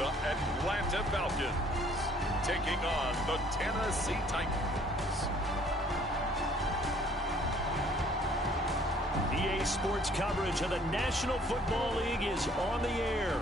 the Atlanta Falcons, taking on the Tennessee Titans. EA Sports coverage of the National Football League is on the air.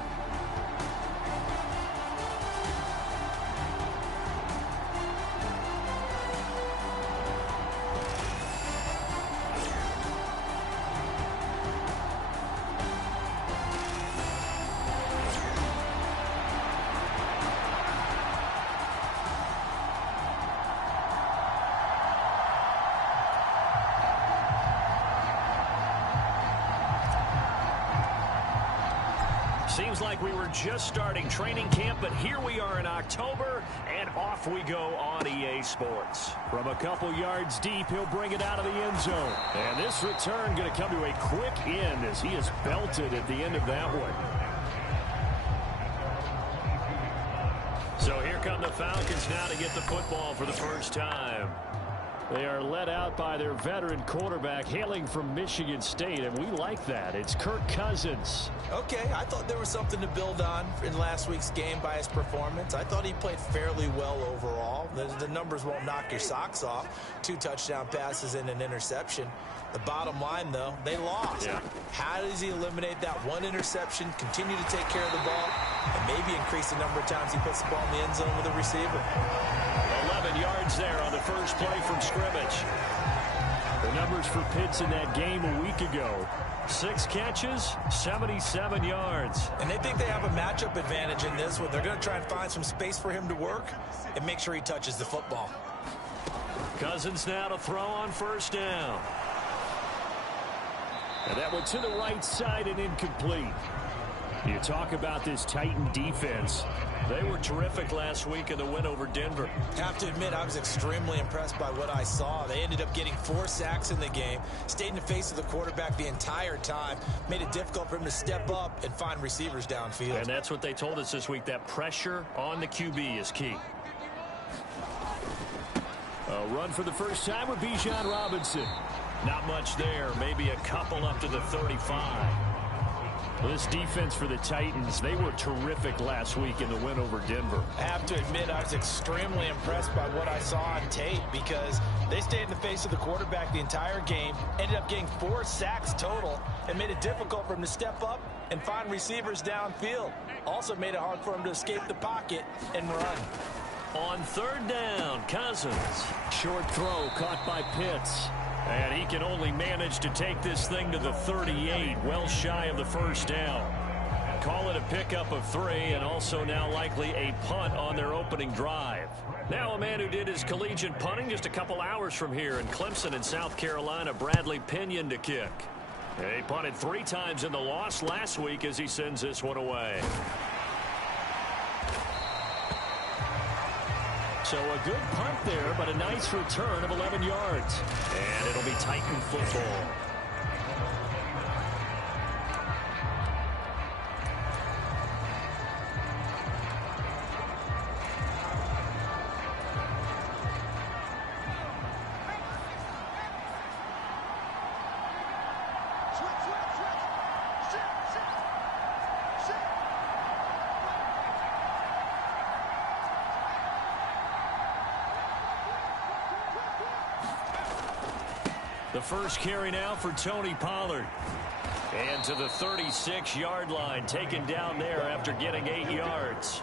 Seems like we were just starting training camp, but here we are in October, and off we go on EA Sports. From a couple yards deep, he'll bring it out of the end zone. And this return going to come to a quick end as he is belted at the end of that one. So here come the Falcons now to get the football for the first time. They are led out by their veteran quarterback hailing from Michigan State, and we like that. It's Kirk Cousins. Okay, I thought there was something to build on in last week's game by his performance. I thought he played fairly well overall. The numbers won't knock your socks off. 2 touchdown passes and an interception. The bottom line, though, they lost. Yeah. How does he eliminate that one interception, continue to take care of the ball, and maybe increase the number of times he puts the ball in the end zone with a receiver? 11 yards there on the first play from scrimmage. The numbers for Pitts in that game a week ago. 6 catches, 77 yards. And they think they have a matchup advantage in this one. They're going to try and find some space for him to work and make sure he touches the football. Cousins now to throw on first down. And that went to the right side and incomplete. You talk about this Titan defense. They were terrific last week in the win over Denver. Have to admit, I was extremely impressed by what I saw. They ended up getting 4 sacks in the game, stayed in the face of the quarterback the entire time, made it difficult for him to step up and find receivers downfield. And that's what they told us this week, that pressure on the QB is key. A run for the first time with Bijan Robinson. Not much there, maybe a couple up to the 35. This defense for the Titans, they were terrific last week in the win over Denver. I have to admit, I was extremely impressed by what I saw on tape because they stayed in the face of the quarterback the entire game, ended up getting 4 sacks total, and made it difficult for him to step up and find receivers downfield. Also made it hard for him to escape the pocket and run. On third down, Cousins. Short throw caught by Pitts. And he can only manage to take this thing to the 38, well shy of the first down. Call it a pickup of 3, and also now likely a punt on their opening drive. Now a man who did his collegiate punting just a couple hours from here in Clemson in South Carolina, Bradley Pinion to kick. He punted 3 times in the loss last week as he sends this one away. So a good punt there, but a nice return of 11 yards. And it'll be Titan football. The first carry now for Tony Pollard. And to the 36-yard line, taken down there after getting 8 yards.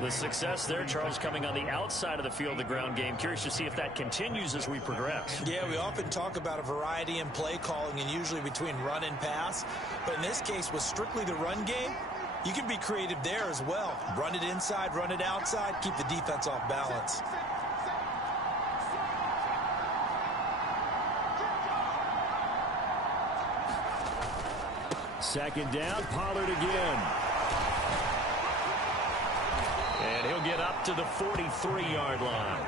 The success there, Charles, coming on the outside of the field, the ground game. Curious to see if that continues as we progress. Yeah, we often talk about a variety in play calling and usually between run and pass. But in this case, with strictly the run game, you can be creative there as well. Run it inside, run it outside, keep the defense off balance. Second down, Pollard again. And he'll get up to the 43-yard line.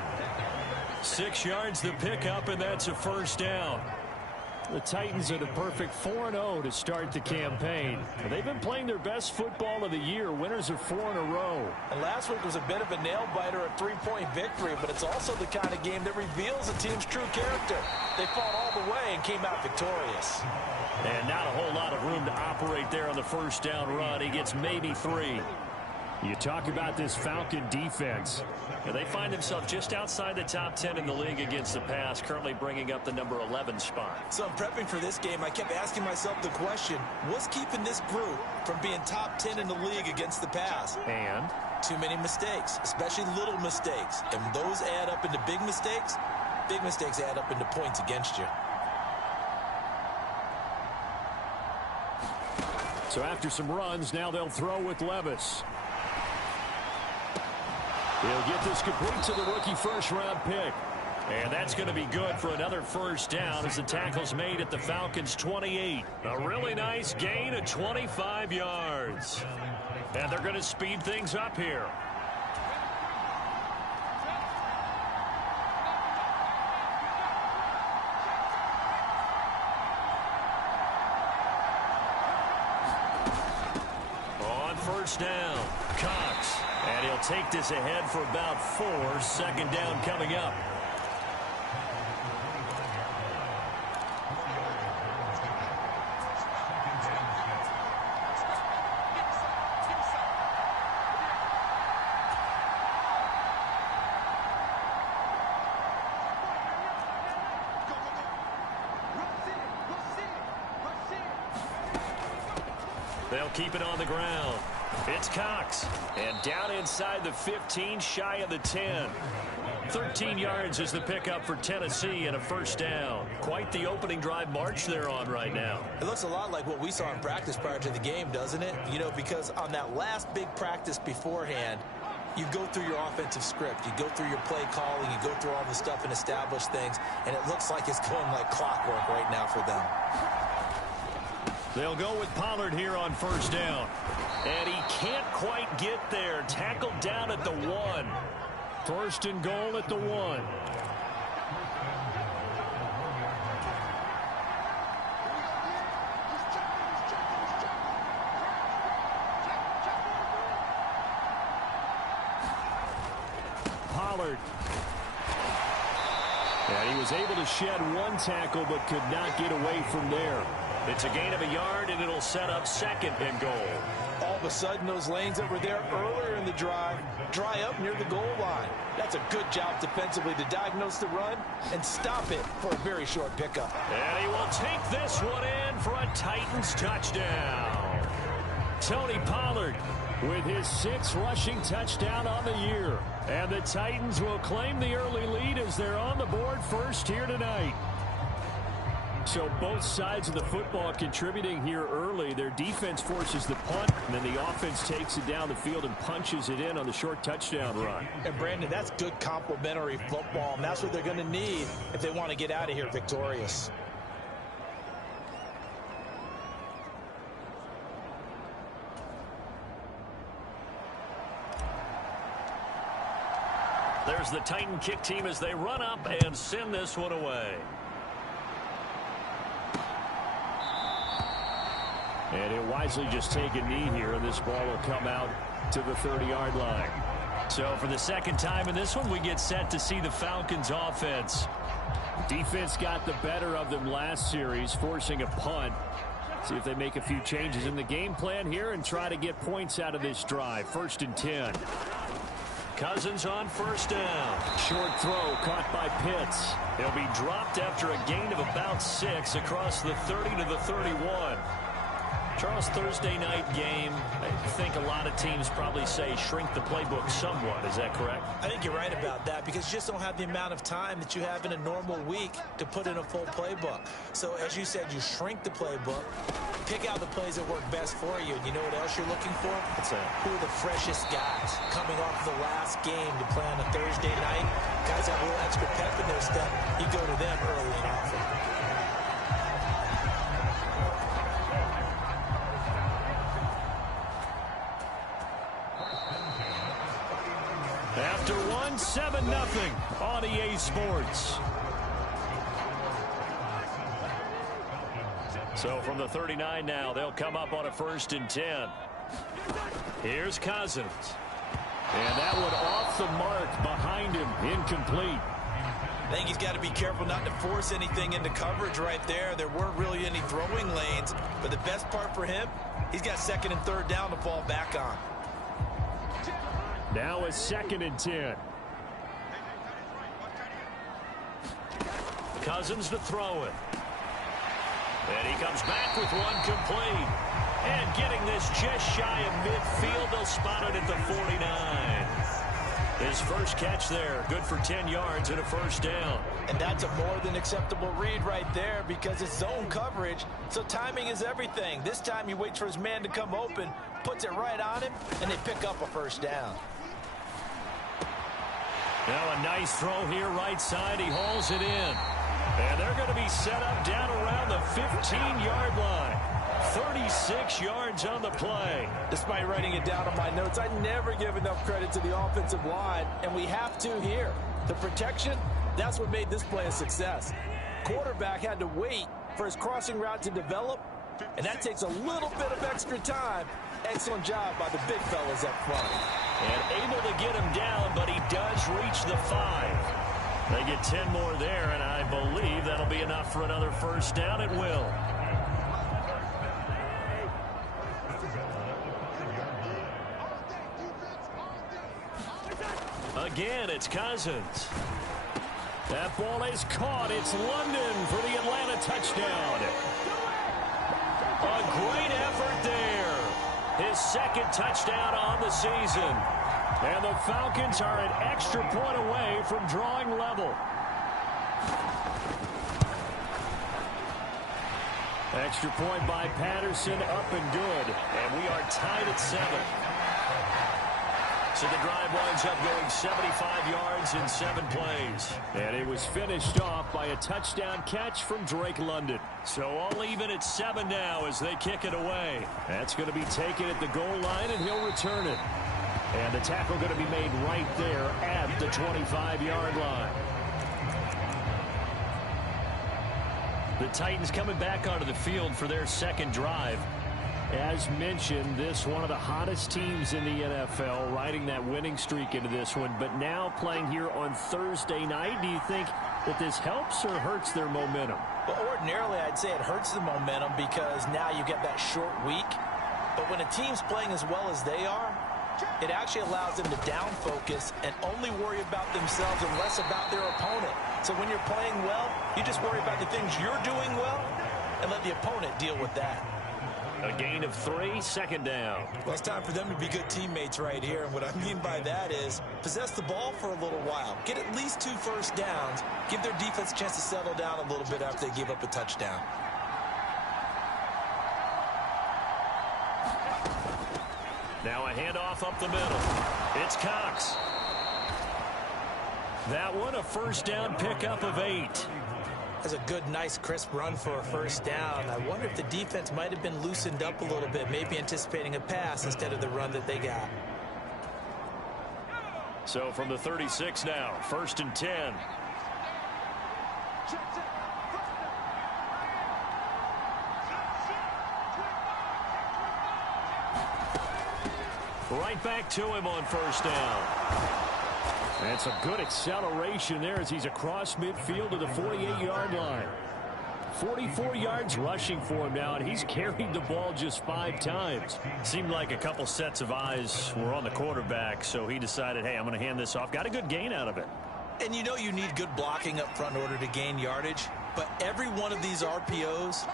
6 yards the pickup, and that's a first down. The Titans are the perfect 4-0 to start the campaign. They've been playing their best football of the year. Winners of 4 in a row. And last week was a bit of a nail-biter, a 3-point victory, but it's also the kind of game that reveals a team's true character. They fought all the way and came out victorious. And not a whole lot of room to operate there on the first down run. He gets maybe 3. You talk about this Falcon defense. And they find themselves just outside the top 10 in the league against the pass, currently bringing up the number 11 spot. So in prepping for this game, I kept asking myself the question, what's keeping this group from being top 10 in the league against the pass? And? Too many mistakes, especially little mistakes. And those add up into big mistakes. Big mistakes add up into points against you. So after some runs, now they'll throw with Levis. He'll get this complete to the rookie first-round pick. And that's going to be good for another first down as the tackle's made at the Falcons' 28. A really nice gain of 25 yards. And they're going to speed things up here. On first down, Cox. And he'll take this ahead for about 4. Second down coming up. They'll keep it on the ground. It's Cox. And down inside the 15, shy of the 10. 13 yards is the pickup for Tennessee and a first down. Quite the opening drive march they're on right now. It looks a lot like what we saw in practice prior to the game, doesn't it? You know, because on that last big practice beforehand, you go through your offensive script. You go through your play calling. You go through all the stuff and establish things. And it looks like it's going like clockwork right now for them. They'll go with Pollard here on first down. And he can't quite get there. Tackled down at the 1. First and goal at the 1. Pollard. And he was able to shed 1 tackle but could not get away from there. It's a gain of a yard, and it'll set up second and goal. All of a sudden, those lanes that were there earlier in the drive dry up near the goal line. That's a good job defensively to diagnose the run and stop it for a very short pickup. And he will take this one in for a Titans touchdown. Tony Pollard with his 6th rushing touchdown on the year. And the Titans will claim the early lead as they're on the board first here tonight. So both sides of the football contributing here early. Their defense forces the punt, and then the offense takes it down the field and punches it in on the short touchdown run. And, Brandon, that's good complementary football, and that's what they're going to need if they want to get out of here victorious. There's the Titan kick team as they run up and send this one away. And he'll wisely just take a knee here, and this ball will come out to the 30-yard line. So for the second time in this one, we get set to see the Falcons offense. Defense got the better of them last series, forcing a punt. See if they make a few changes in the game plan here and try to get points out of this drive. First and 10. Cousins on first down. Short throw caught by Pitts. He'll be dropped after a gain of about 6 across the 30 to the 31. Charles, Thursday night game, I think a lot of teams probably say shrink the playbook somewhat. Is that correct? I think you're right about that because you just don't have the amount of time that you have in a normal week to put in a full playbook. So, as you said, you shrink the playbook, pick out the plays that work best for you. And you know what else you're looking for? What's that? Who are the freshest guys coming off the last game to play on a Thursday night? Guys have a little extra pep in their step. You go to them early and often. After 7-0 on EA Sports. So from the 39 now, they'll come up on a first and 10. Here's Cousins. And that one off the mark behind him, incomplete. I think he's got to be careful not to force anything into coverage right there. There weren't really any throwing lanes, but the best part for him, he's got second and third down to fall back on. Now a 2nd and 10. Cousins to throw it. And he comes back with one complete. And getting this just shy of midfield, they'll spot it at the 49. His first catch there, good for 10 yards and a first down. And that's a more than acceptable read right there because it's zone coverage, so timing is everything. This time he waits for his man to come open, puts it right on him, and they pick up a first down. Now a nice throw here right side. He hauls it in. And they're going to be set up down around the 15-yard line. 36 yards on the play. Despite writing it down on my notes, I never give enough credit to the offensive line, and we have to here. The protection, that's what made this play a success. Quarterback had to wait for his crossing route to develop, and that takes a little bit of extra time. Excellent job by the big fellas up front. And able to get him down, but he does reach the 5. They get 10 more there, and I believe that'll be enough for another first down. It will. Again, it's Cousins. That ball is caught. It's London for the Atlanta touchdown. A great effort there. His 2nd touchdown on the season. And the Falcons are an extra point away from drawing level. Extra point by Patterson, up and good. And we are tied at 7. So the drive winds up going 75 yards in 7 plays. And it was finished off by a touchdown catch from Drake London. So all even at 7 now as they kick it away. That's going to be taken at the goal line, and he'll return it. And the tackle going to be made right there at the 25-yard line. The Titans coming back onto the field for their 2nd drive. As mentioned, this one of the hottest teams in the NFL, riding that winning streak into this one, but now playing here on Thursday night. Do you think that this helps or hurts their momentum? Well, ordinarily, I'd say it hurts the momentum because now you get that short week. But when a team's playing as well as they are, it actually allows them to down focus and only worry about themselves and less about their opponent. So when you're playing well, you just worry about the things you're doing well and let the opponent deal with that. A gain of 3, 2nd down. Well, it's time for them to be good teammates right here. And what I mean by that is possess the ball for a little while. Get at least 2 first downs. Give their defense a chance to settle down a little bit after they give up a touchdown. Now a handoff up the middle. It's Cox. That one a first down pickup of 8. That's a good, nice, crisp run for a first down. I wonder if the defense might have been loosened up a little bit, maybe anticipating a pass instead of the run that they got. So from the 36 now, 1st and 10. Right back to him on first down. That's a good acceleration there as he's across midfield to the 48-yard line. 44 yards rushing for him now, and he's carried the ball just 5 times. Seemed like a couple sets of eyes were on the quarterback, so he decided, hey, I'm going to hand this off. Got a good gain out of it. And you know you need good blocking up front in order to gain yardage, but every one of these RPOs,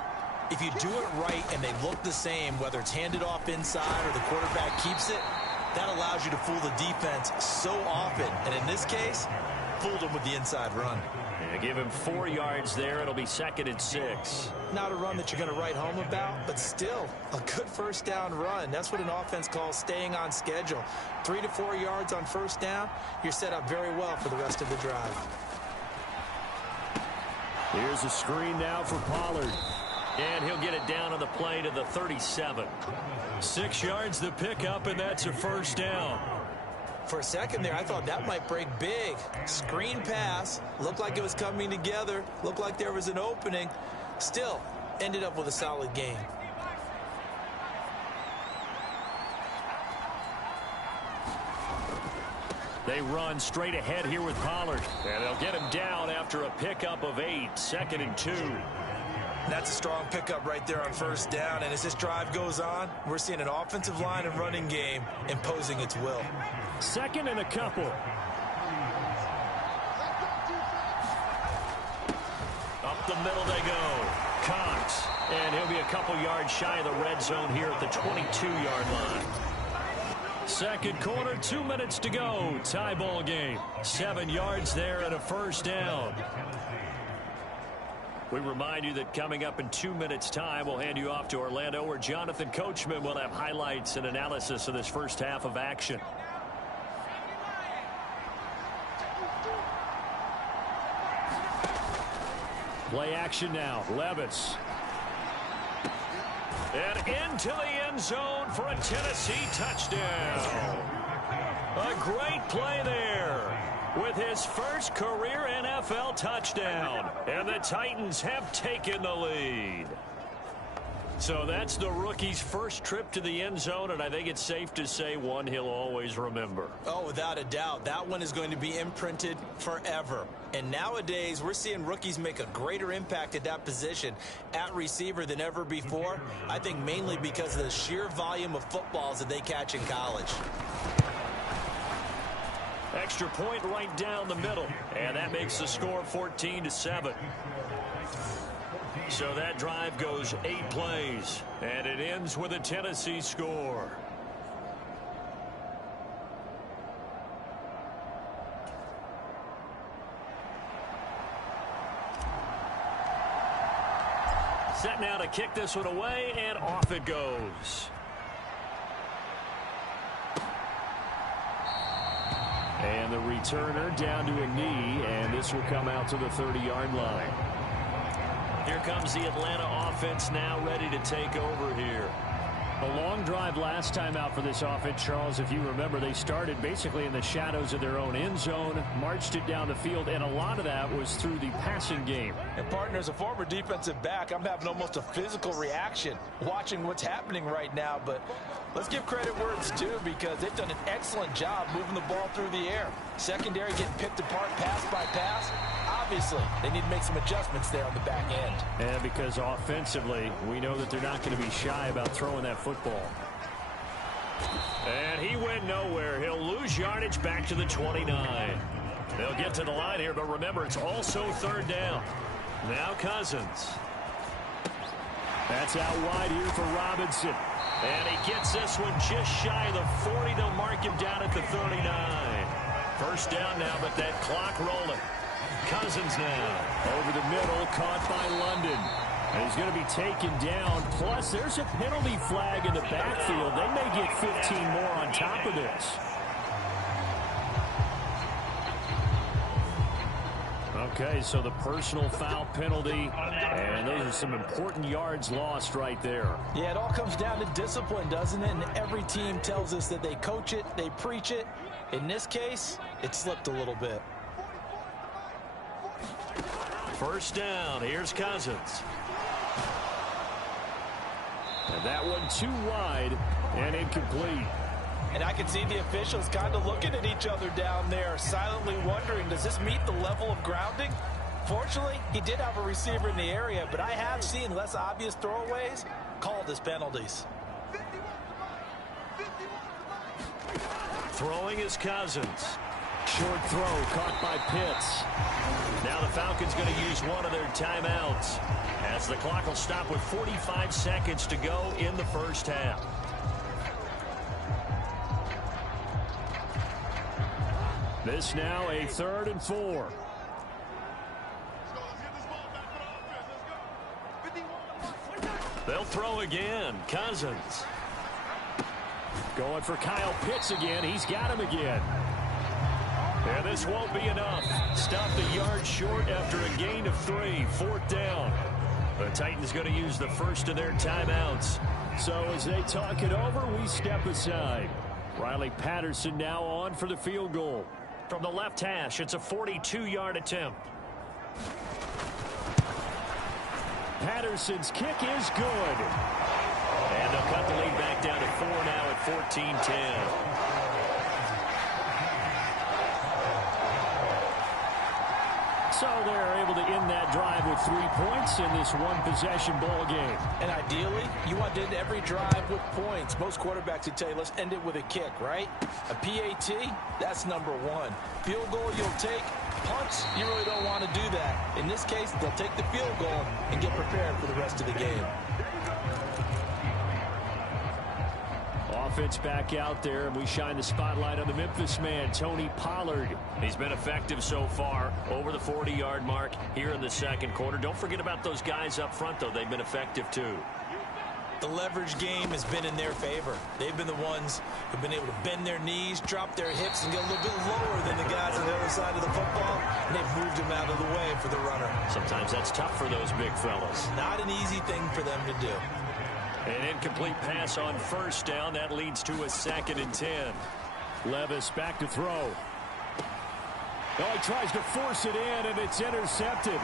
if you do it right and they look the same, whether it's handed off inside or the quarterback keeps it, that allows you to fool the defense so often. And in this case, fooled them with the inside run. Yeah, give him 4 yards there. It'll be 2nd and 6. Not a run that you're going to write home about, but still a good first down run. That's what an offense calls staying on schedule. 3 to 4 yards on first down, you're set up very well for the rest of the drive. Here's a screen now for Pollard. And he'll get it down on the play to the 37. 6 yards the pickup, and that's a first down. For a second there, I thought that might break big. Screen pass. Looked like it was coming together. Looked like there was an opening. Still, ended up with a solid gain. They run straight ahead here with Pollard. And they'll get him down after a pickup of 8. 2nd and 2. That's a strong pickup right there on first down. And as this drive goes on, we're seeing an offensive line and running game imposing its will. Second and a couple. Up the middle they go. Cox. And he'll be a couple yards shy of the red zone here at the 22-yard line. Second quarter, 2 minutes to go. Tie ball game. 7 yards there and a first down. We remind you that coming up in 2 minutes' time, we'll hand you off to Orlando, where Jonathan Coachman will have highlights and analysis of this first half of action. Play action now. Levis. And into the end zone for a Tennessee touchdown. A great play there with his first career NFL touchdown. And the Titans have taken the lead. So that's the rookie's first trip to the end zone, and I think it's safe to say one he'll always remember. Oh, without a doubt. That one is going to be imprinted forever. And nowadays, we're seeing rookies make a greater impact at that position at receiver than ever before. I think mainly because of the sheer volume of footballs that they catch in college. Extra point right down the middle, and that makes the score 14-7. So that drive goes 8 plays, and it ends with a Tennessee score. Set now to kick this one away, and off it goes. And the returner down to a knee, and this will come out to the 30-yard line. Here comes the Atlanta offense now ready to take over here. A long drive last time out for this offense, Charles. If you remember, they started basically in the shadows of their own end zone, marched it down the field, and a lot of that was through the passing game. And partner, as a former defensive back, I'm having almost a physical reaction watching what's happening right now. But let's give credit where it's due, because they've done an excellent job moving the ball through the air. Secondary getting picked apart pass by pass. Obviously, they need to make some adjustments there on the back end. And because offensively, we know that they're not going to be shy about throwing that football. And he went nowhere. He'll lose yardage back to the 29. They'll get to the line here, but remember, it's also third down. Now Cousins. That's out wide here for Robinson. And he gets this one just shy of the 40. They'll mark him down at the 39. First down now, but that clock rolling. Cousins now over the middle, caught by London. And he's going to be taken down. Plus, there's a penalty flag in the backfield. They may get 15 more on top of this. Okay, so the personal foul penalty, and those are some important yards lost right there. Yeah, it all comes down to discipline, doesn't it? And every team tells us that they coach it, they preach it. In this case, it slipped a little bit. First down, here's Cousins. And that one too wide and incomplete. And I can see the officials kind of looking at each other down there, silently wondering, does this meet the level of grounding? Fortunately, he did have a receiver in the area, but I have seen less obvious throwaways called as penalties. Throwing is Cousins. Short throw caught by Pitts. Now the Falcons going to use one of their timeouts, as the clock will stop with 45 seconds to go in the first half. This now a 3rd and 4. They'll throw again. Cousins. Going for Kyle Pitts again. He's got him again. And this won't be enough. Stopped a yard short after a gain of 3. 4th down. The Titans going to use the first of their timeouts. So as they talk it over, we step aside. Riley Patterson now on for the field goal. From the left hash, it's a 42-yard attempt. Patterson's kick is good. And they'll cut the lead back down to 4 now at 14-10. So they're able to end that drive with 3 points in this one-possession ball game. And ideally, you want to end every drive with points. Most quarterbacks would tell you, let's end it with a kick, right? A PAT, that's number one. Field goal you'll take. Punts, you really don't want to do that. In this case, they'll take the field goal and get prepared for the rest of the game. Offense back out there, and we shine the spotlight on the Memphis man, Tony Pollard. He's been effective so far, over the 40-yard mark here in the second quarter. Don't forget about those guys up front, though. They've been effective, too. The leverage game has been in their favor. They've been the ones who've been able to bend their knees, drop their hips, and get a little bit lower than the guys on the other side of the football, and they've moved them out of the way for the runner. Sometimes that's tough for those big fellas. Not an easy thing for them to do. An incomplete pass on first down. That leads to a 2nd and 10. Levis back to throw. Oh, he tries to force it in, and it's intercepted.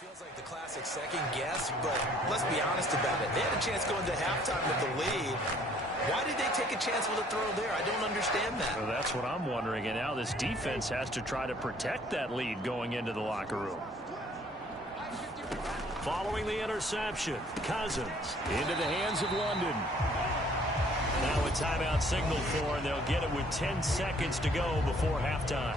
Feels like the classic second guess, but let's be honest about it. They had a chance going to halftime with the lead. Why did they take a chance with a throw there? I don't understand that. Well, that's what I'm wondering, and now this defense has to try to protect that lead going into the locker room. Following the interception, Cousins into the hands of London. Now a timeout signal for, and they'll get it with 10 seconds to go before halftime.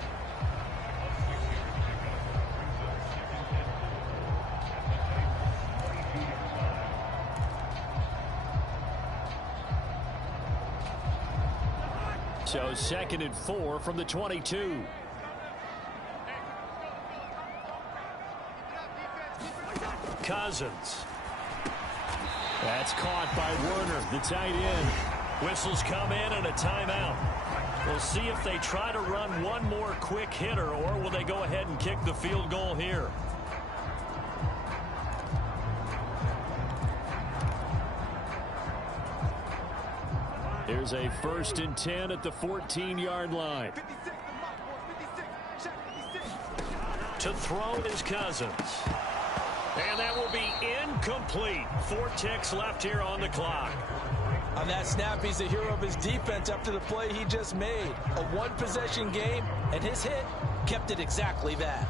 So 2nd and 4 from the 22. Cousins. That's caught by Werner, the tight end. Whistles come in and a timeout. We'll see if they try to run one more quick hitter, or will they go ahead and kick the field goal here. Here's a 1st and 10 at the 14-yard line. To throw is Cousins. And that will be incomplete. 4 ticks left here on the clock. On that snap, he's the hero of his defense after the play he just made. A one-possession game, and his hit kept it exactly that.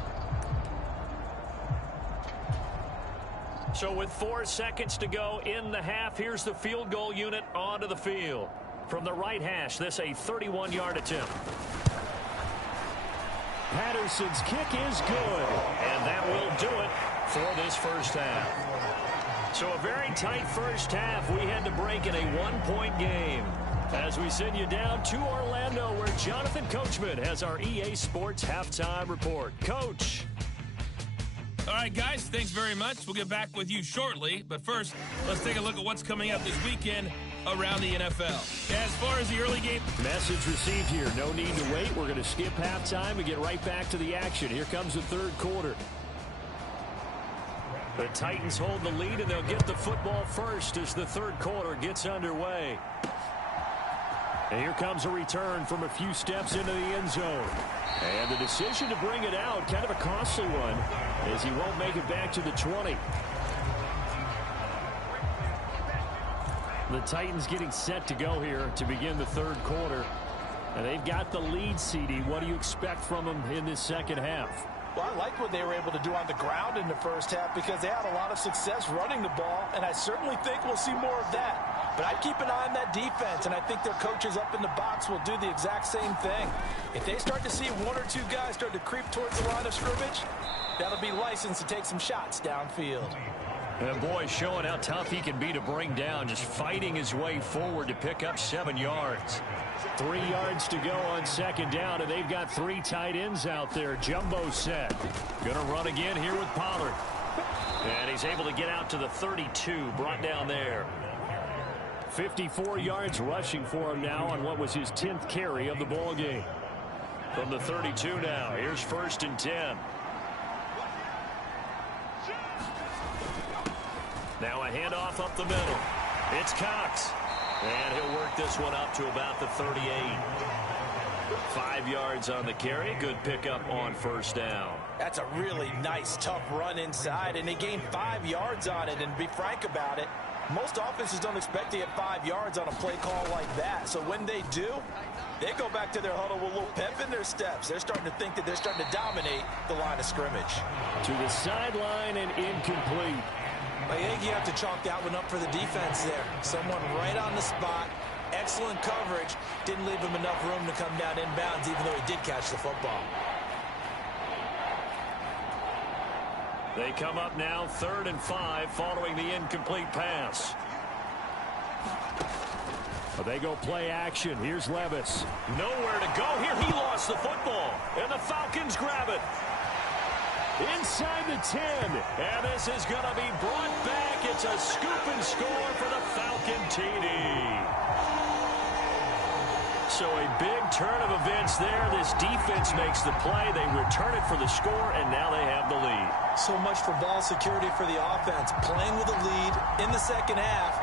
So with 4 seconds to go in the half, here's the field goal unit onto the field. From the right hash, this a 31-yard attempt. Patterson's kick is good. And that will do it for this first half. So a very tight first half. We had to break in a 1-point game. As we send you down to Orlando, where Jonathan Coachman has our EA Sports halftime report. Coach. All right, guys, thanks very much. We'll get back with you shortly. But first, let's take a look at what's coming up this weekend around the NFL. As far as the early game... Message received here. No need to wait. We're going to skip halftime and get right back to the action. Here comes the third quarter. The Titans hold the lead, and they'll get the football first as the third quarter gets underway. And here comes a return from a few steps into the end zone. And the decision to bring it out, kind of a costly one, as he won't make it back to the 20. The Titans getting set to go here to begin the third quarter. And they've got the lead, CD. What do you expect from them in this second half? Well, I like what they were able to do on the ground in the first half because they had a lot of success running the ball, and I certainly think we'll see more of that. But I'd keep an eye on that defense, and I think their coaches up in the box will do the exact same thing. If they start to see one or two guys start to creep towards the line of scrimmage, that'll be licensed to take some shots downfield. And boy, showing how tough he can be to bring down, just fighting his way forward to pick up 7 yards. 3 yards to go on second down, and they've got 3 tight ends out there. Jumbo set. Going to run again here with Pollard. And he's able to get out to the 32, brought down there. 54 yards rushing for him now on what was his 10th carry of the ball game. From the 32 now, here's 1st and 10. Now a handoff up the middle. It's Cox. And he'll work this one up to about the 38. 5 yards on the carry. Good pickup on first down. That's a really nice, tough run inside, and they gained 5 yards on it. And to be frank about it, most offenses don't expect to get 5 yards on a play call like that. So when they do, they go back to their huddle with a little pep in their steps. They're starting to think that they're starting to dominate the line of scrimmage. To the sideline and incomplete. I think you have to chalk that one up for the defense there. Someone right on the spot. Excellent coverage. Didn't leave him enough room to come down inbounds, even though he did catch the football. They come up now 3rd and 5 following the incomplete pass. They go play action. Here's Levis. Nowhere to go here. He lost the football. And the Falcons grab it. Inside the 10. And this is going to be brought back. It's a scoop and score for the Falcon TD. So a big turn of events there. This defense makes the play. They return it for the score, and now they have the lead. So much for ball security for the offense. Playing with a lead in the second half.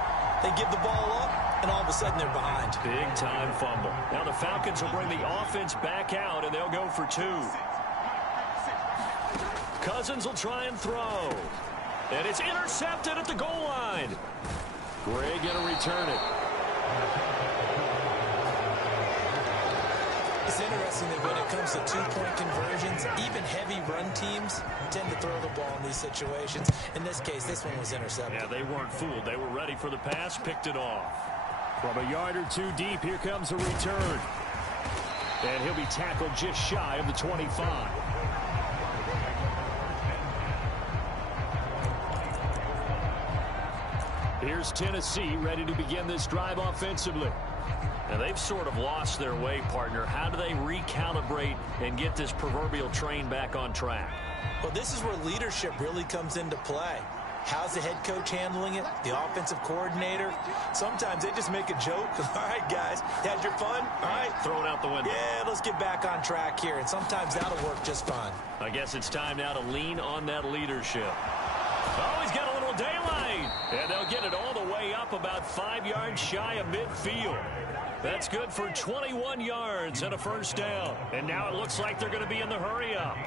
They give the ball up, and all of a sudden they're behind. Big time fumble. Now the Falcons will bring the offense back out, and they'll go for 2. Cousins will try and throw. And it's intercepted at the goal line. Gray going to return it. It's interesting that when it comes to 2-point conversions, even heavy run teams tend to throw the ball in these situations. In this case, this one was intercepted. Yeah, they weren't fooled. They were ready for the pass, picked it off. From a yard or 2 deep, here comes a return. And he'll be tackled just shy of the 25. Here's Tennessee ready to begin this drive offensively. And they've sort of lost their way, partner. How do they recalibrate and get this proverbial train back on track? Well, this is where leadership really comes into play. How's the head coach handling it? The offensive coordinator? Sometimes they just make a joke. All right, guys, had your fun? All right. Throw it out the window. Yeah, let's get back on track here. And sometimes that'll work just fine. I guess it's time now to lean on that leadership. Oh, he's got a little daylight. And they'll get it all the way up about 5 yards shy of midfield. That's good for 21 yards and a first down. And now it looks like they're going to be in the hurry up.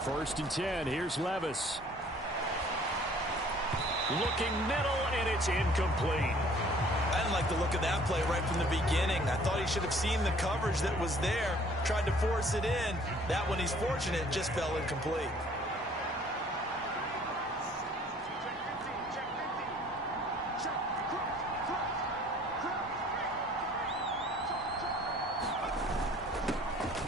First and 10. Here's Levis. Looking middle, and it's incomplete. I didn't like the look of that play right from the beginning. I thought he should have seen the coverage that was there, tried to force it in. That one, he's fortunate, just fell incomplete.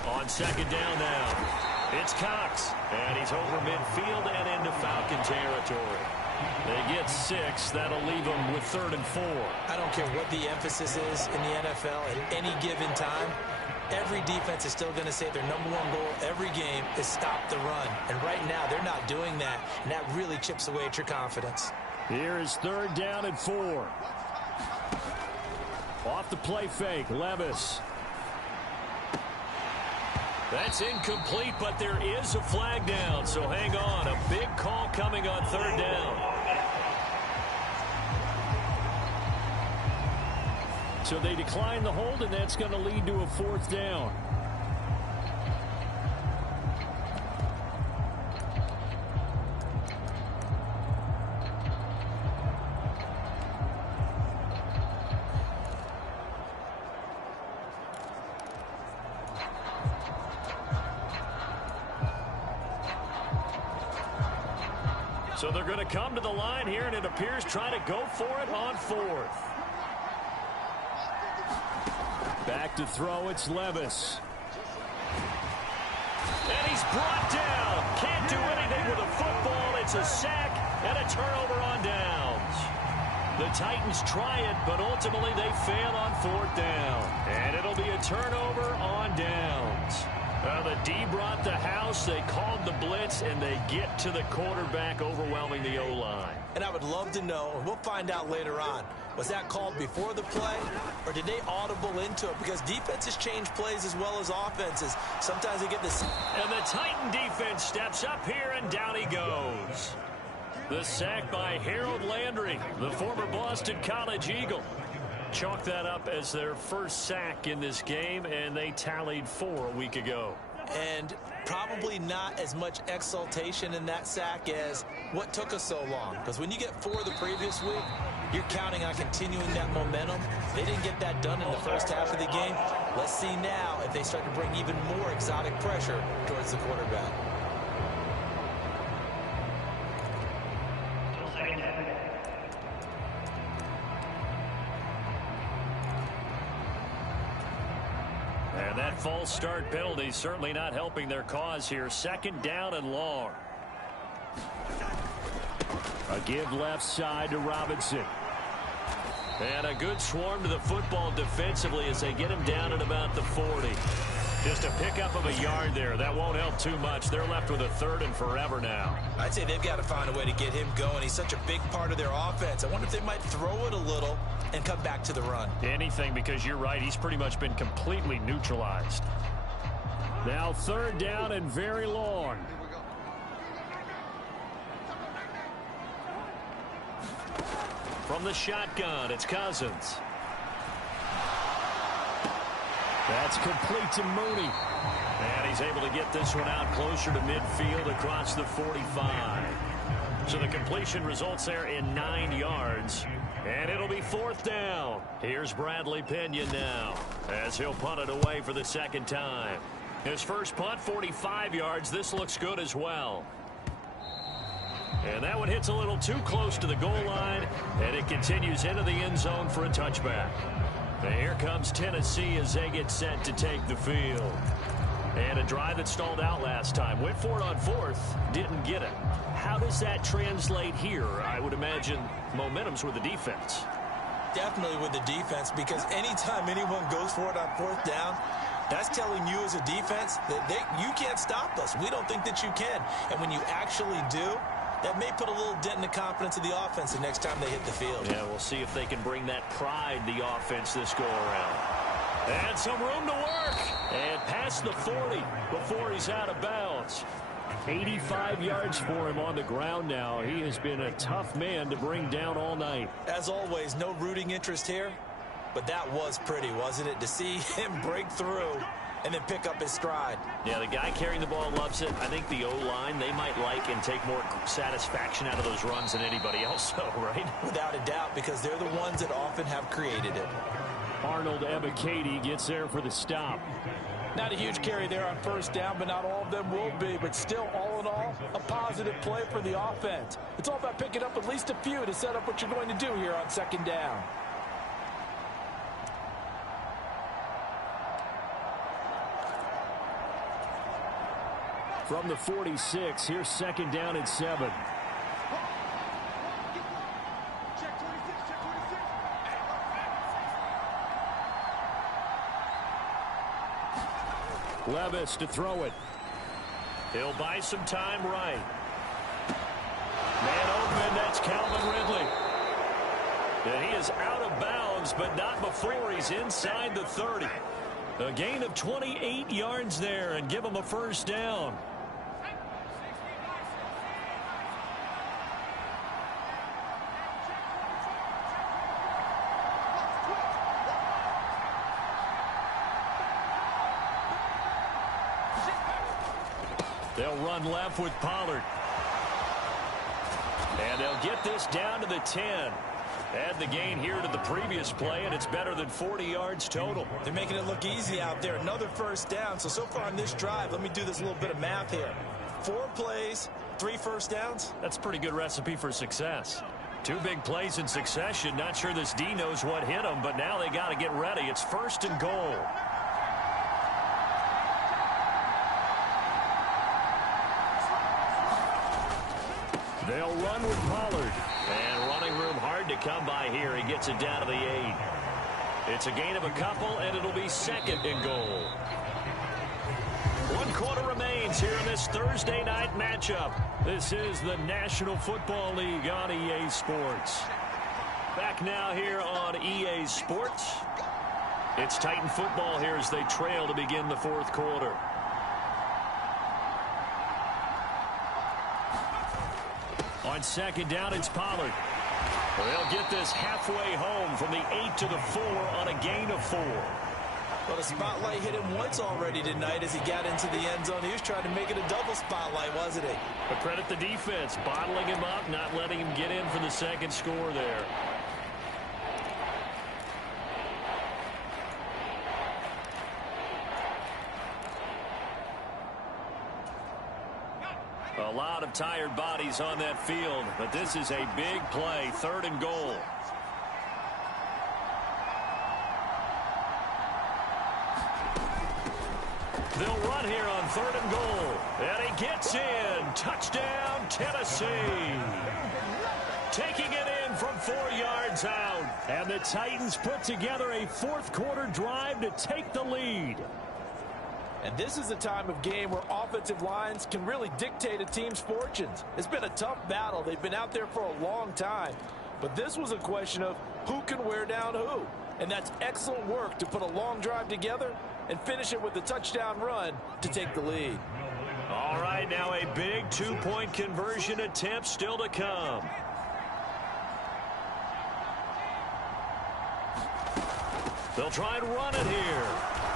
On second down now, it's Cox. And he's over midfield and into Falcon territory. They get 6. That'll leave them with 3rd and 4. I don't care what the emphasis is in the NFL at any given time. Every defense is still going to say their #1 goal every game is stop the run. And right now, they're not doing that, and that really chips away at your confidence. Here is 3rd down and 4. Off the play fake, Levis. That's incomplete, but there is a flag down, so hang on. A big call coming on 3rd down. So they decline the hold, and that's going to lead to a 4th down. So they're going to come to the line here, and it appears trying to go for it on 4th. Back to throw, it's Levis. And he's brought down. Can't do anything with a football. It's a sack and a turnover on downs. The Titans try it, but ultimately they fail on 4th down. And it'll be a turnover on downs. The D brought the house. They called the blitz, and they get to the quarterback, overwhelming the O-line. And I would love to know, and we'll find out later on, was that called before the play, or did they audible into it? Because defenses change plays as well as offenses. Sometimes they get this. And the Titan defense steps up here, and down he goes. The sack by Harold Landry, the former Boston College Eagle. Chalk that up as their first sack in this game, and they tallied 4 a week ago. And probably not as much exultation in that sack as what took us so long. Because when you get 4 the previous week, you're counting on continuing that momentum. They didn't get that done in the first half of the game. Let's see now if they start to bring even more exotic pressure towards the quarterback. And that false start penalty certainly not helping their cause here. 2nd down and long. A give left side to Robinson. And a good swarm to the football defensively as they get him down at about the 40. Just a pickup of a yard there. That won't help too much. They're left with a 3rd and forever now. I'd say they've got to find a way to get him going. He's such a big part of their offense. I wonder if they might throw it a little and come back to the run. Anything, because you're right. He's pretty much been completely neutralized. Now 3rd down and very long. From the shotgun, it's Cousins. That's complete to Mooney. And he's able to get this one out closer to midfield across the 45. So the completion results there in 9 yards. And it'll be 4th down. Here's Bradley Pena now as he'll punt it away for the 2nd time. His first punt, 45 yards. This looks good as well. And that one hits a little too close to the goal line, and it continues into the end zone for a touchback. And here comes Tennessee as they get set to take the field. And a drive that stalled out last time. Went for it on 4th, didn't get it. How does that translate here? I would imagine momentum's with the defense. Definitely with the defense, because anytime anyone goes for it on 4th down, that's telling you as a defense that you can't stop us. We don't think that you can. And when you actually do, that may put a little dent in the confidence of the offense the next time they hit the field. Yeah, we'll see if they can bring that pride, the offense, this go-around. And some room to work. And past the 40 before he's out of bounds. 85 yards for him on the ground now. He has been a tough man to bring down all night. As always, no rooting interest here. But that was pretty, wasn't it? To see him break through and then pick up his stride. Yeah, the guy carrying the ball loves it. I think the O-line, they might like and take more satisfaction out of those runs than anybody else, so, right? Without a doubt, because they're the ones that often have created it. Arnold Ebiketie gets there for the stop. Not a huge carry there on 1st down, but not all of them will be. But still, all in all, a positive play for the offense. It's all about picking up at least a few to set up what you're going to do here on 2nd down. From the 46, here's 2nd down and 7. Levis to throw it. He'll buy some time right. Man open, that's Calvin Ridley. And he is out of bounds, but not before he's inside the 30. A gain of 28 yards there and give him a first down. They'll run left with Pollard. And they'll get this down to the 10. Add the gain here to the previous play, and it's better than 40 yards total. They're making it look easy out there. Another first down. So far on this drive, let me do this little bit of math here. 4 plays, 3 first downs. That's a pretty good recipe for success. 2 big plays in succession. Not sure this D knows what hit them, but now they got to get ready. It's 1st and goal. They'll run with Pollard. And running room hard to come by here. He gets it down to the 8. It's a gain of a couple, and it'll be 2nd and goal. 1 quarter remains here in this Thursday night matchup. This is the National Football League on EA Sports. Back now here on EA Sports. It's Titan football here as they trail to begin the 4th quarter. On 2nd down, it's Pollard. They'll get this halfway home from the 8 to the 4 on a gain of 4. Well, the spotlight hit him once already tonight as he got into the end zone. He was trying to make it a double spotlight, wasn't he? But credit the defense, bottling him up, not letting him get in for the 2nd score there. A lot of tired bodies on that field, but this is a big play, 3rd and goal. They'll run here on 3rd and goal. And he gets in. Touchdown, Tennessee. Taking it in from 4 yards out. And the Titans put together a 4th quarter drive to take the lead. And this is a time of game where offensive lines can really dictate a team's fortunes. It's been a tough battle. They've been out there for a long time. But this was a question of who can wear down who. And that's excellent work to put a long drive together and finish it with a touchdown run to take the lead. All right, now a big 2-point conversion attempt still to come. They'll try and run it here.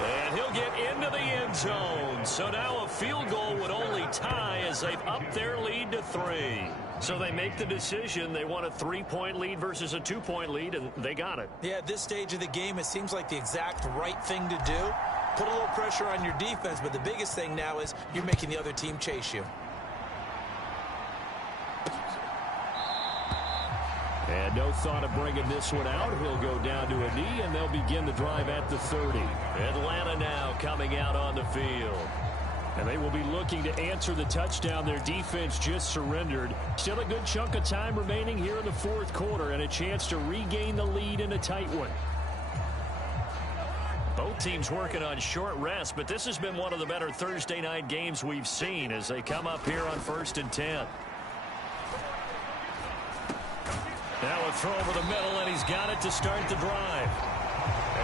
And he'll get into the end zone. So now a field goal would only tie as they've upped their lead to 3. So they make the decision. They want a 3-point lead versus a 2-point lead, and they got it. Yeah, at this stage of the game, it seems like the exact right thing to do. Put a little pressure on your defense, but the biggest thing now is you're making the other team chase you. And no thought of bringing this one out. He'll go down to a knee, and they'll begin the drive at the 30. Atlanta now coming out on the field. And they will be looking to answer the touchdown their defense just surrendered. Still a good chunk of time remaining here in the 4th quarter and a chance to regain the lead in a tight one. Both teams working on short rest, but this has been one of the better Thursday night games we've seen as they come up here on 1st and 10. Now a throw over the middle, and he's got it to start the drive.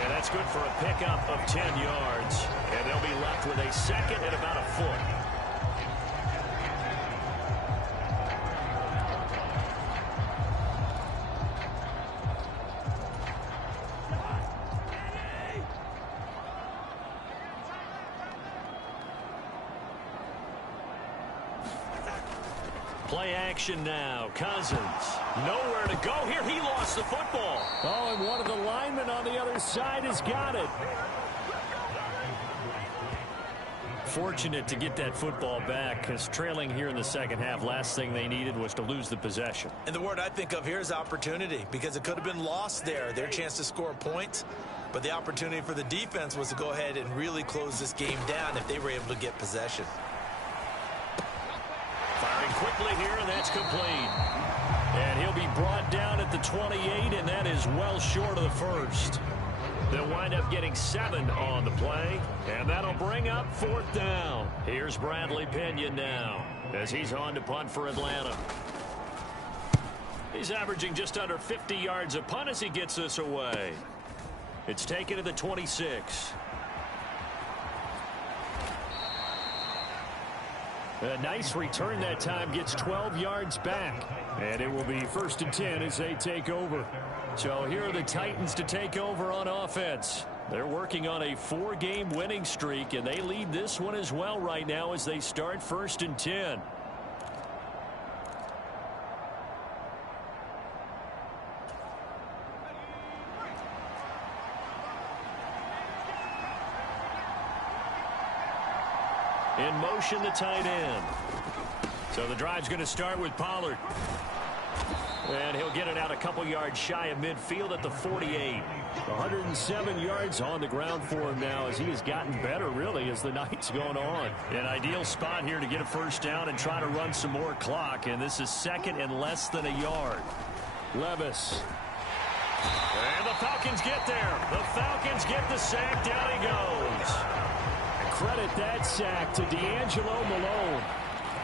And that's good for a pickup of 10 yards. And they'll be left with a 2nd and about a foot. Play action now. Cousins. Nowhere to go here. He lost the football. Oh, and one of the linemen on the other side has got it. Fortunate to get that football back because trailing here in the 2nd half, last thing they needed was to lose the possession. And the word I think of here is opportunity because it could have been lost there. Their chance to score points. But the opportunity for the defense was to go ahead and really close this game down if they were able to get possession. Firing quickly here, and that's complete. And he'll be brought down at the 28, and that is well short of the 1st. They'll wind up getting 7 on the play, and that'll bring up 4th down. Here's Bradley Pinion now as he's on to punt for Atlanta. He's averaging just under 50 yards a punt as he gets this away. It's taken to the 26. A nice return that time, gets 12 yards back. And it will be 1st and 10 as they take over. So here are the Titans to take over on offense. They're working on a 4-game winning streak, and they lead this one as well right now as they start 1st and 10. In motion, the tight end. So the drive's going to start with Pollard. And he'll get it out a couple yards shy of midfield at the 48. 107 yards on the ground for him now as he has gotten better, really, as the night's going on. An ideal spot here to get a 1st down and try to run some more clock. And this is 2nd and less than a yard. Levis. And the Falcons get there. The Falcons get the sack. Down he goes. Credit that sack to D'Angelo Malone.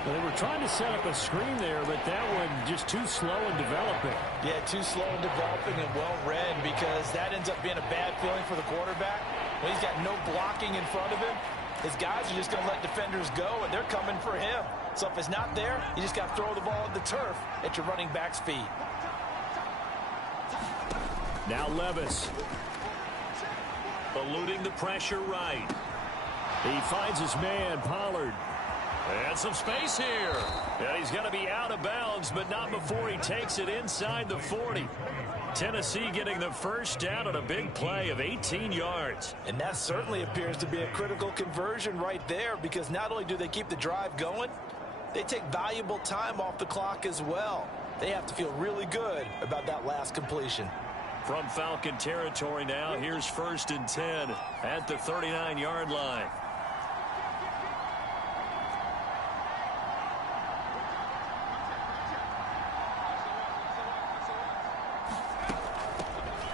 They were trying to set up a screen there, but that one just too slow in developing. Yeah, too slow in developing and well read, because that ends up being a bad feeling for the quarterback. When he's got no blocking in front of him, his guys are just going to let defenders go, and they're coming for him. So if it's not there, you just got to throw the ball at the turf at your running back's feet. Now Levis. Eluding the pressure right. He finds his man, Pollard. And some space here. And he's going to be out of bounds, but not before he takes it inside the 40. Tennessee getting the 1st down on a big play of 18 yards. And that certainly appears to be a critical conversion right there, because not only do they keep the drive going, they take valuable time off the clock as well. They have to feel really good about that last completion. From Falcon territory now, here's 1st and 10 at the 39-yard line.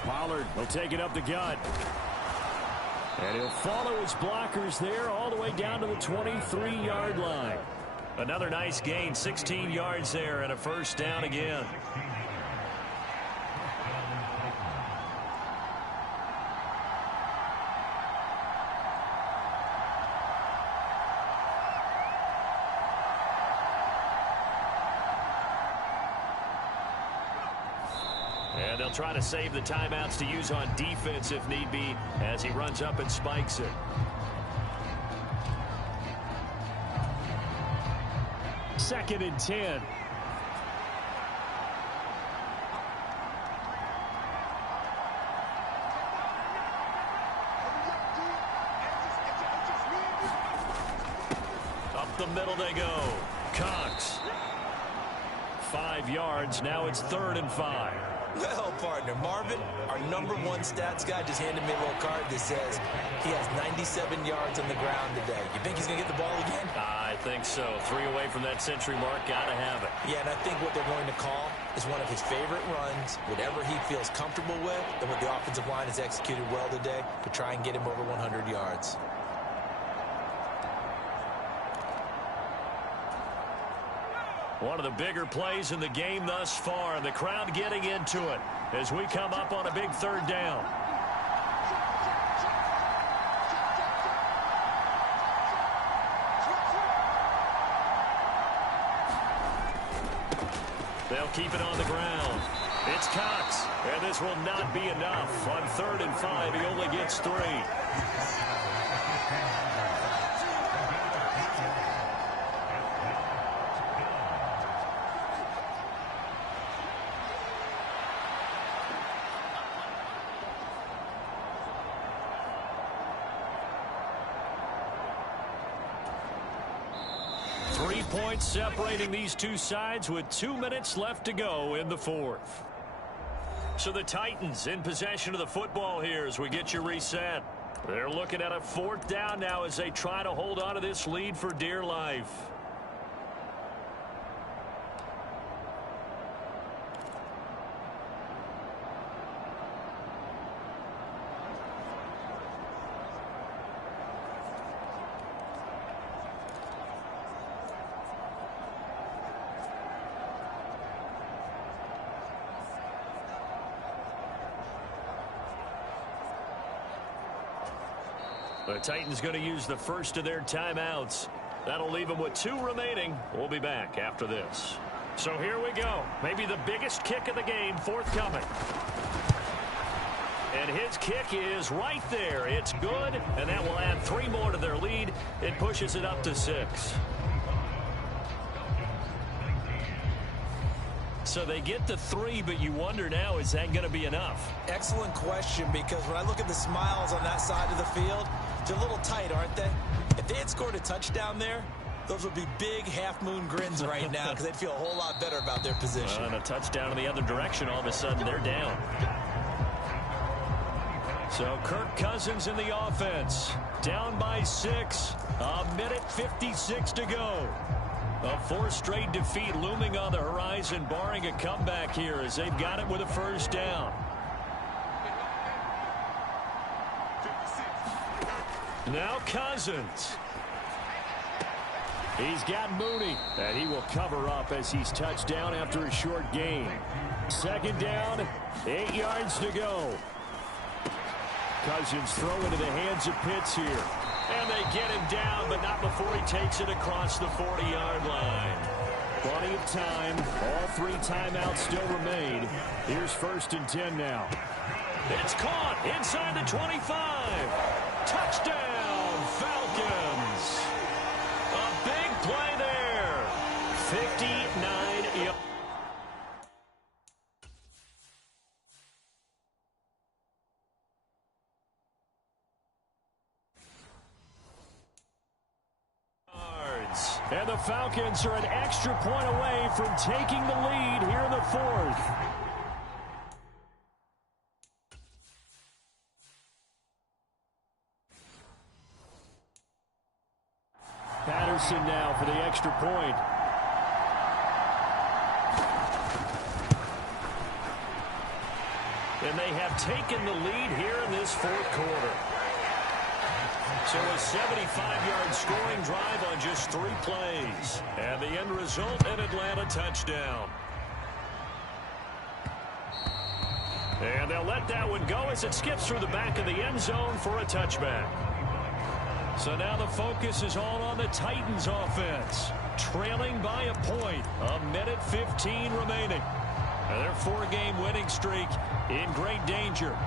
Pollard will take it up the gut. And he'll follow his blockers there all the way down to the 23-yard line. Another nice gain, 16 yards there, and a 1st down again. And they'll try to save the timeouts to use on defense if need be as he runs up and spikes it. Second and 10. Up the middle they go. Cox. 5 yards. Now it's 3rd and 5. Well, partner, Marvin, our #1 stats guy, just handed me a little card that says he has 97 yards on the ground today. You think he's going to get the ball again? I think so. 3 away from that century mark. Got to have it. Yeah, and I think what they're going to call is one of his favorite runs, whatever he feels comfortable with, and what the offensive line has executed well today to try and get him over 100 yards. One of the bigger plays in the game thus far, and the crowd getting into it as we come up on a big 3rd down. They'll keep it on the ground. It's Cox, and this will not be enough. On 3rd and 5, he only gets 3. 3 points separating these two sides with 2 minutes left to go in the 4th. So the Titans in possession of the football here as we get you reset. They're looking at a 4th down now as they try to hold on to this lead for dear life. The Titans going to use the first of their timeouts. That'll leave them with 2 remaining. We'll be back after this. So here we go. Maybe the biggest kick of the game forthcoming. And his kick is right there. It's good, and that will add 3 more to their lead. It pushes it up to 6. So they get the 3, but you wonder now, is that going to be enough? Excellent question, because when I look at the smiles on that side of the field, they're a little tight, aren't they? If they had scored a touchdown there, those would be big half-moon grins right now because they'd feel a whole lot better about their position. And a touchdown in the other direction, all of a sudden they're down. So Kirk Cousins in the offense. Down by 6. A minute 56 to go. A 4th straight defeat looming on the horizon, barring a comeback here as they've got it with a first down. Now Cousins. He's got Mooney, and he will cover up as he's touched down after a short gain. 2nd down, 8 yards to go. Cousins throw into the hands of Pitts here. And they get him down, but not before he takes it across the 40-yard line. Plenty of time. All 3 timeouts still remain. Here's 1st and 10 now. It's caught inside the 25. Touchdown, Falcons. A big play there. 59 yards. And the Falcons are an extra point away from taking the lead here in the 4th. Patterson now for the extra point. And they have taken the lead here in this 4th quarter. So a 75-yard scoring drive on just 3 plays. And the end result, an Atlanta touchdown. And they'll let that one go as it skips through the back of the end zone for a touchback. So now the focus is all on the Titans offense. Trailing by a point. A minute 15 remaining. And their 4-game winning streak in great danger.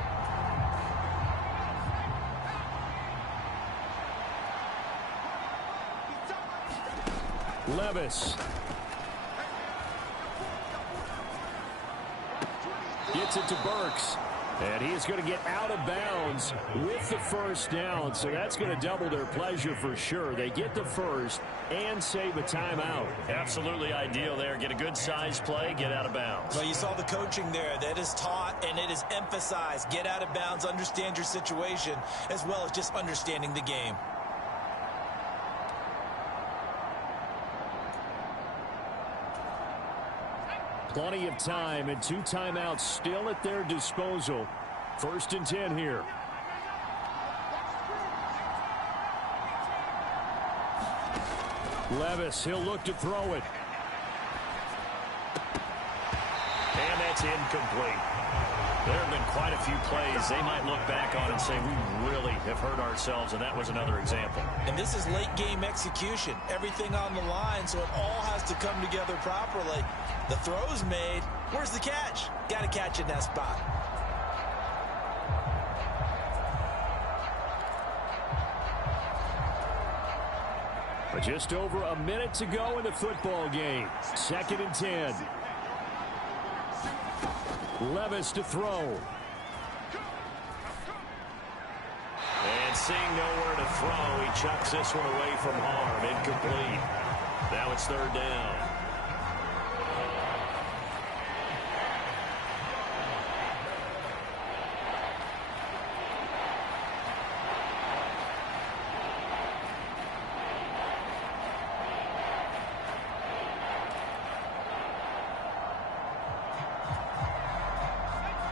Levis. Gets it to Burks. And he is going to get out of bounds with the first down. So that's going to double their pleasure for sure. They get the first and save a timeout. Absolutely ideal there. Get a good size play, get out of bounds. Well, you saw the coaching there. That is taught and it is emphasized. Get out of bounds, understand your situation, as well as just understanding the game. Plenty of time and 2 timeouts still at their disposal. 1st and 10 here. Levis, he'll look to throw it. And that's incomplete. There have been quite a few plays they might look back on and say, we really have hurt ourselves, and that was another example. And this is late game execution. Everything on the line, so it all has to come together properly. The throw's made. Where's the catch? Got to catch in that spot. But just over a minute to go in the football game. 2nd and 10. Levis to throw. And seeing nowhere to throw, he chucks this one away from harm. Incomplete. Now it's 3rd down.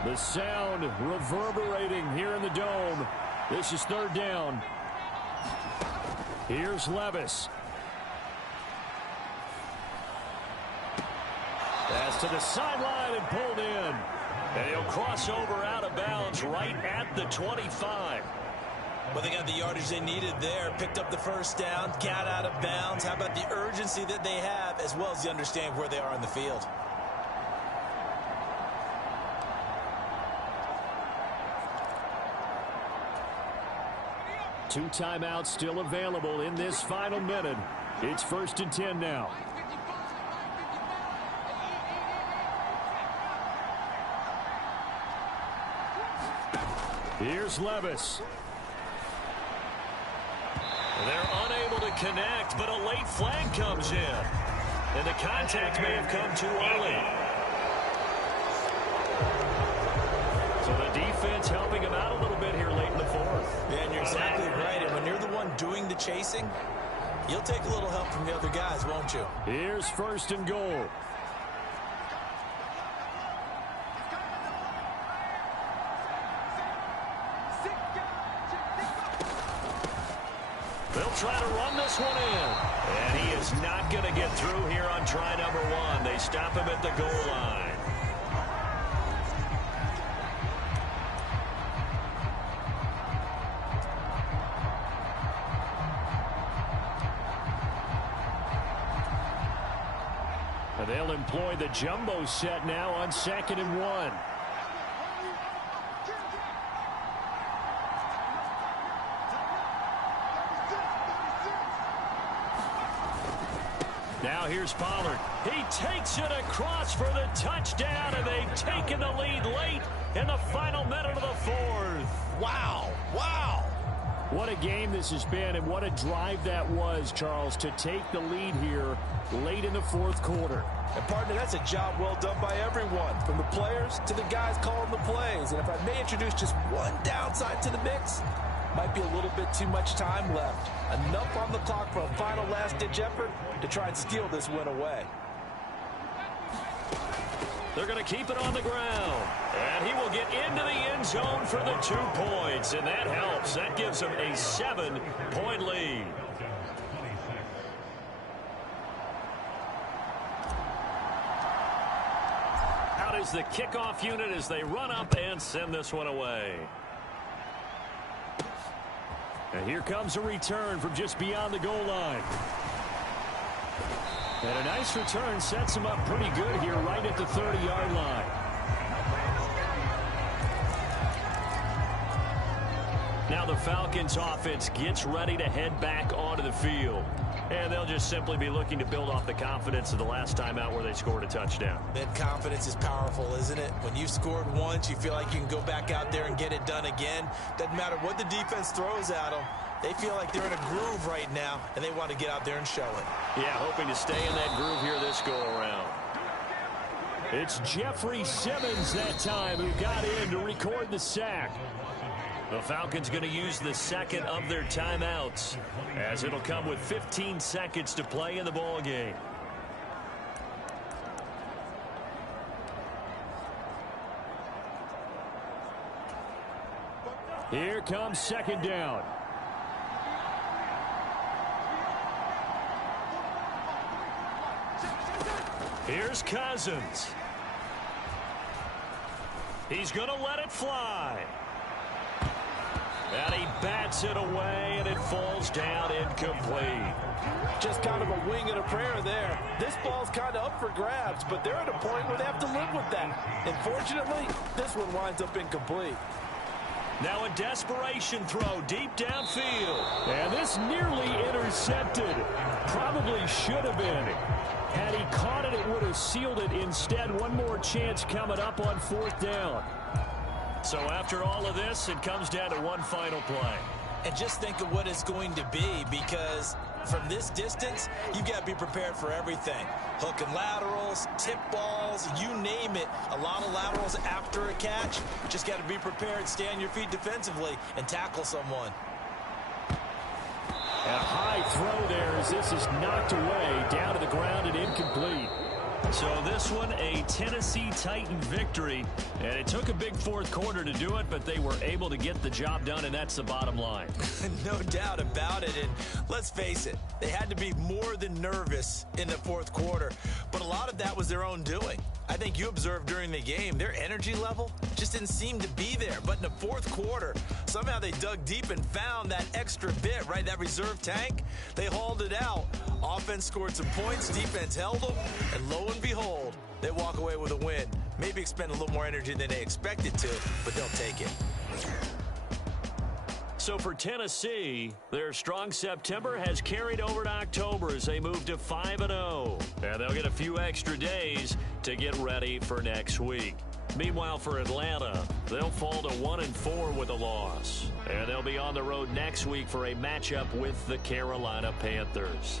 The sound reverberating here in the dome. This is 3rd down. Here's Levis. Pass to the sideline and pulled in. And he'll cross over out of bounds right at the 25. Well, they got the yardage they needed there. Picked up the first down, got out of bounds. How about the urgency that they have, as well as the understanding where they are on the field? Two timeouts still available in this final minute. It's 1st and 10 now. Here's Levis. They're unable to connect, but a late flag comes in. And the contact may have come too early. So the defense helping him out a little bit here late in the fourth. Yeah, and you're exactly right. And when you're the one doing the chasing, you'll take a little help from the other guys, won't you? Here's 1st and goal. They'll try to run this one in. And he is not going to get through here on try number 1. They stop him at the goal line. And they'll employ the jumbo set now on 2nd and 1. Now here's Pollard. He takes it across for the touchdown, and they've taken the lead late in the final minute of the fourth. Wow. Wow. What a game this has been, and what a drive that was, Charles, to take the lead here late in the fourth quarter. And, partner, that's a job well done by everyone, from the players to the guys calling the plays. And if I may introduce just one downside to the mix, might be a little bit too much time left. Enough on the clock for a final last-ditch effort to try and steal this win away. They're going to keep it on the ground. And he will get into the end zone for the 2 points. And that helps. That gives him a 7-point lead. Out is the kickoff unit as they run up and send this one away. And here comes a return from just beyond the goal line. And a nice return sets him up pretty good here right at the 30-yard line. Now the Falcons offense gets ready to head back onto the field. And they'll just simply be looking to build off the confidence of the last time out where they scored a touchdown. That confidence is powerful, isn't it? When you've scored once, you feel like you can go back out there and get it done again. Doesn't matter what the defense throws at them. They feel like they're in a groove right now, and they want to get out there and show it. Yeah, hoping to stay in that groove here this go-around. It's Jeffrey Simmons that time who got in to record the sack. The Falcons going to use the second of their timeouts, as it'll come with 15 seconds to play in the ball game. Here comes 2nd down. Here's Cousins. He's going to let it fly. And he bats it away, and it falls down incomplete. Just kind of a wing and a prayer there. This ball's kind of up for grabs, but they're at a point where they have to live with that. Unfortunately, this one winds up incomplete. Now a desperation throw deep downfield. And this nearly intercepted. Probably should have been. Had he caught it, it would have sealed it. Instead, one more chance coming up on 4th down. So after all of this, it comes down to one final play. And just think of what it's going to be, because from this distance, you've got to be prepared for everything. Hook and laterals, tip balls, you name it. A lot of laterals after a catch. Just got to be prepared, stay on your feet defensively, and tackle someone. A high throw there as this is knocked away, down to the ground and incomplete. So this one, a Tennessee Titan victory. And it took a big fourth quarter to do it, but they were able to get the job done, and that's the bottom line. No doubt about it. And let's face it, they had to be more than nervous in the fourth quarter. But a lot of that was their own doing. I think you observed during the game, their energy level just didn't seem to be there. But in the fourth quarter, somehow they dug deep and found that extra bit, right? That reserve tank. They hauled it out. Offense scored some points. Defense held them. And lo and behold, they walk away with a win. Maybe expend a little more energy than they expected to, but they'll take it. So for Tennessee, their strong September has carried over to October as they move to 5-0. And they'll get a few extra days to get ready for next week. Meanwhile, for Atlanta, they'll fall to 1-4 with a loss. And they'll be on the road next week for a matchup with the Carolina Panthers.